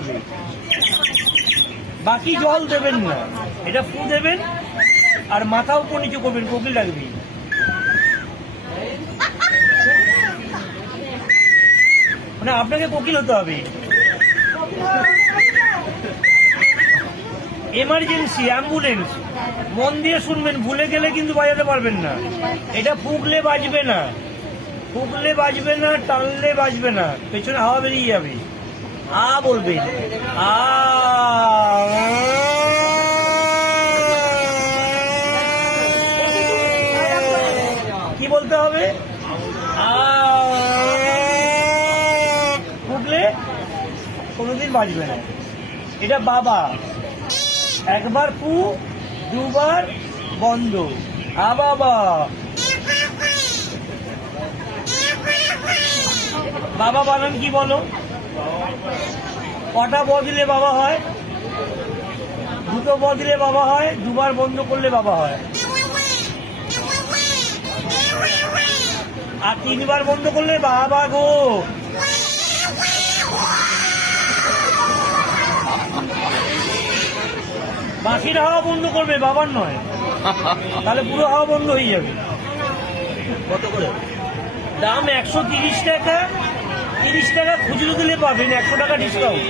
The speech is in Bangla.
করবে, বাকি জল দেবেন না, এটা ফু দেবেন আর মাথা উপর নিচে করবেন, কোকিল ডাকবি। মানে আপনাকে কোকিল হতে হবে। এমার্জেন্সি, অ্যাম্বুলেন্স, মন দিয়ে শুনবেন, ভুলে গেলে কিন্তু বাজাতে পারবেন না। এটা ফুকলে বাজবে না, ফুকলে বাজবে না, টানলে বাজবে না, পেছনে হাওয়া বেরিয়ে যাবে। আ বলবেন, আ। কি বলতে হবে? আ। ফুকলে কোনোদিন বাজবে না। এটা বাবা, একবার ফু, দুবার বন্ধ। আ বাবা। বাবা বানান কি বলো? কটা ব দিলে বাবা হয়? দুটো ব দিলে বাবা হয়, দুবার বন্ধ করলে বাবা হয়, আর তিনবার বন্ধ করলে বাবা গো। বাকির হাওয়া বন্ধ করবে, বাবার নয়, তাহলে পুরো হাওয়া বন্ধ হয়ে যাবে। কত করে দাম? 130 টাকা। 30 টাকা খুচরো দিলে পাবেন, 100 টাকা ডিসকাউন্ট।